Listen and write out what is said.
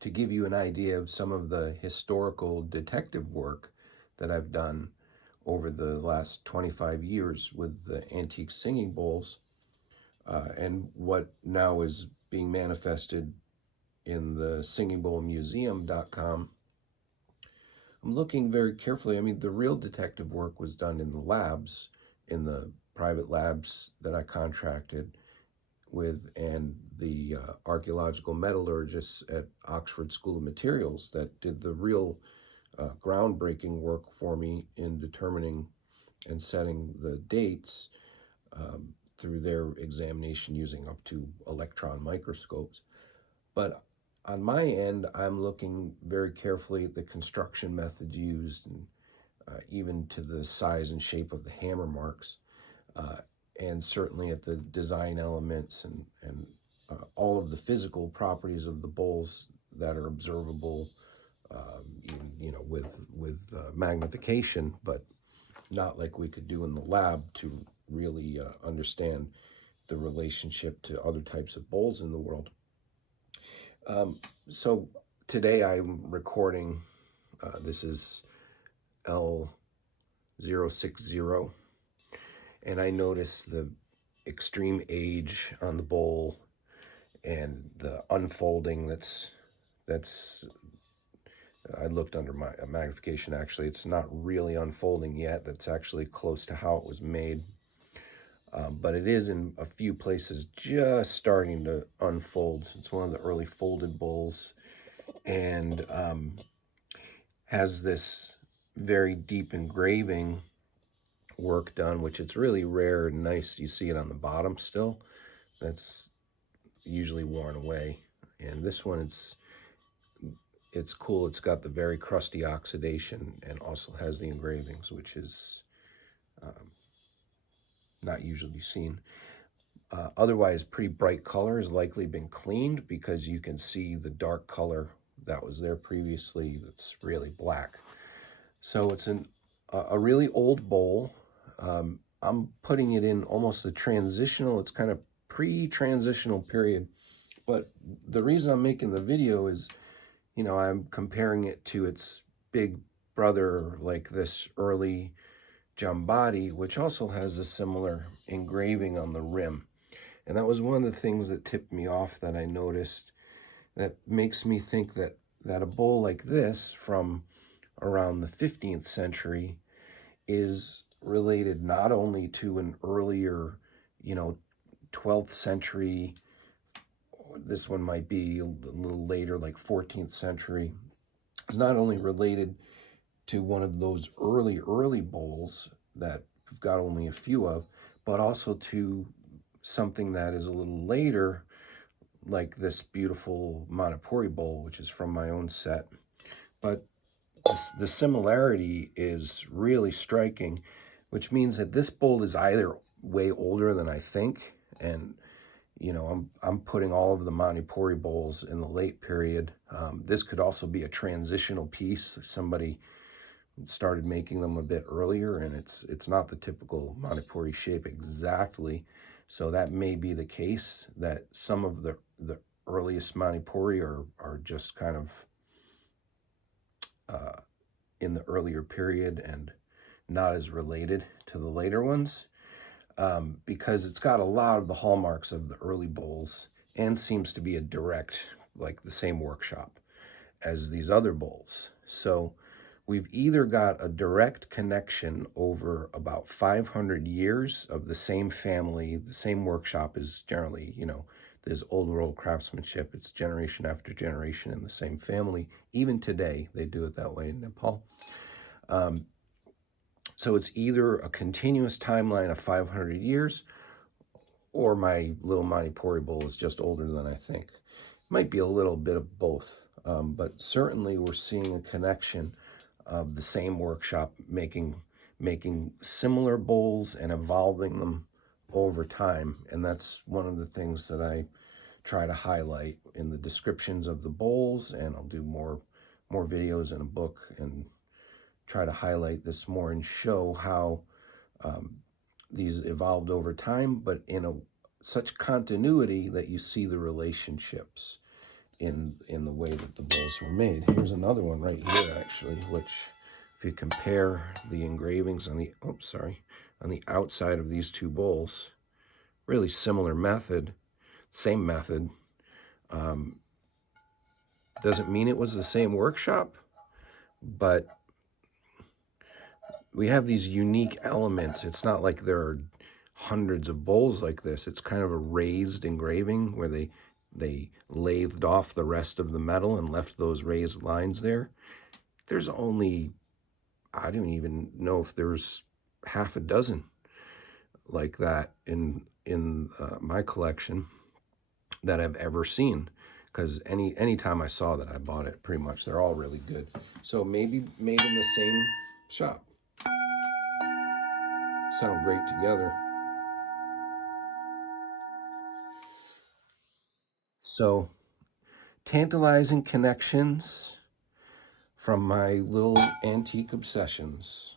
to give you an idea of some of the historical detective work that I've done over the last 25 years with the antique singing bowls, and what now is being manifested in the singingbowlmuseum.com. I'm looking very carefully. I mean, the real detective work was done in the labs, in the private labs that I contracted with, and the archaeological metallurgists at Oxford School of Materials that did the real groundbreaking work for me in determining and setting the dates through their examination using up to electron microscopes. But on my end, I'm looking very carefully at the construction methods used, and even to the size and shape of the hammer marks, uh, and certainly at the design elements and all of the physical properties of the bowls that are observable, with magnification, but not like we could do in the lab to really understand the relationship to other types of bowls in the world. So today I'm recording, this is L060, and I noticed the extreme age on the bowl and the unfolding that's I looked under my magnification. Actually, it's not really unfolding yet. That's actually close to how it was made. But it is in a few places just starting to unfold. It's one of the early folded bowls, and has this very deep engraving work done, which it's really rare and nice. You see it on the bottom still. That's usually worn away. And this one, it's cool. It's got the very crusty oxidation and also has the engravings, which is not usually seen. Otherwise, pretty bright color has likely been cleaned because you can see the dark color that was there previously that's really black. So it's a really old bowl. I'm putting it in almost a transitional, it's kind of pre-transitional period. But the reason I'm making the video is, I'm comparing it to its big brother, like this early Jambati, which also has a similar engraving on the rim. And that was one of the things that tipped me off, that I noticed, that makes me think that a bowl like this from around the 15th century is related not only to an earlier, 12th century, this one might be a little later, like 14th century. It's not only related to one of those early bowls that we've got only a few of, but also to something that is a little later, like this beautiful Manipuri bowl, which is from my own set. But the similarity is really striking, which means that this bowl is either way older than I think, and I'm putting all of the Manipuri bowls in the late period. This could also be a transitional piece. Somebody started making them a bit earlier, and it's not the typical Manipuri shape exactly. So that may be the case, that some of the earliest Manipuri are just kind of in the earlier period and not as related to the later ones, because it's got a lot of the hallmarks of the early bowls and seems to be a direct, like the same workshop as these other bowls. So we've either got a direct connection over about 500 years of the same family. The same workshop is generally, there's old world craftsmanship. It's generation after generation in the same family. Even today, they do it that way in Nepal. So it's either a continuous timeline of 500 years, or my little Manipuri bowl is just older than I think. Might be a little bit of both, but certainly we're seeing a connection of the same workshop making similar bowls and evolving them over time. And that's one of the things that I try to highlight in the descriptions of the bowls, and I'll do more videos in a book and try to highlight this more and show how these evolved over time, but in such continuity that you see the relationships. in the way that the bowls were made. Here's another one right here, actually, which if you compare the engravings on the on the outside of these two bowls, really similar method, same method. Doesn't mean it was the same workshop, but we have these unique elements. It's not like there are hundreds of bowls like this. It's kind of a raised engraving where they lathed off the rest of the metal and left those raised lines there. There's only, I don't even know if there's half a dozen like that in my collection that I've ever seen. Because any time I saw that, I bought it. Pretty much, they're all really good. So maybe made in the same shop. Sound great together. So, tantalizing connections from my little antique obsessions.